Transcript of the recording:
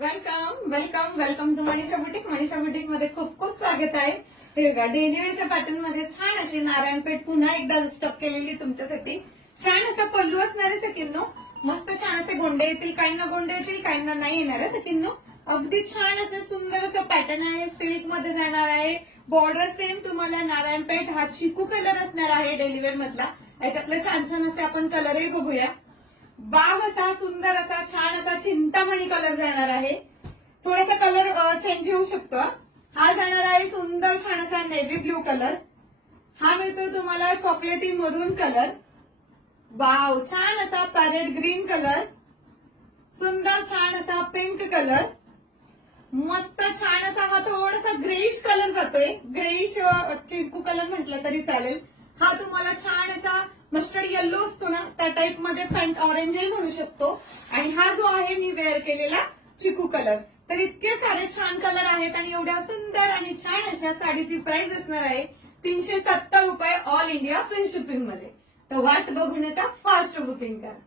Welcome welcome welcome to Manisha boutique. Manisha boutique मध्ये खूप खूप स्वागत आहे. हे बघा, डेली वेअरच्या पॅटर्न मध्ये छान अशी नारायणपेठ पुन्हा एकदा स्टॉक केलेली तुमच्यासाठी. छान असा पल्लू असणार आहे सकिन्नो. मस्त छान असे गोंडे येतील, काहींना गोंडे येतील, काहींना नाही येणार आहे सकिन्नो. अगदी छान असं सुंदर असं पॅटर्न आहे. सिल्क मध्ये जाणार आहे. बॉर्डर सेम तुम्हाला नारायणपेठ हा चिकू कलर असणार आहे डेली वेअर मधला. याच्यातले छान छान असे आपण कलरही बघूया. बाग असा सुंदर असा छान असा चिंतामणी कलर जाणार आहे. थोडासा कलर चेंज होऊ शकतो. हा जाणार आहे सुंदर छान असा नेव्ही ब्ल्यू कलर. हा मिळतो तुम्हाला चॉकलेटी मरून कलर. वाव, छान असा पॅरेट ग्रीन कलर. सुंदर छान असा पिंक कलर. मस्त छान असा हा थोडासा ग्रेइश कलर जातोय. ग्रेइश चिंकू कलर म्हटलं तरी चालेल. हा तुम्हाला छान असा मस्टर्ड येल्लो असतो ना, त्या टाइप मध्ये फ्रंट ऑरेंजही म्हणू शकतो. आणि हा जो आहे मी वेअर केलेला चिकू कलर. तर इतके सारे छान कलर आहेत आणि एवढ्या सुंदर आणि छान अशा साडीची प्राइस असणार आहे 370 रुपये ऑल इंडिया फ्री शिपिंग मध्ये. तर वाट बघू नका, फास्ट बुकिंग करा.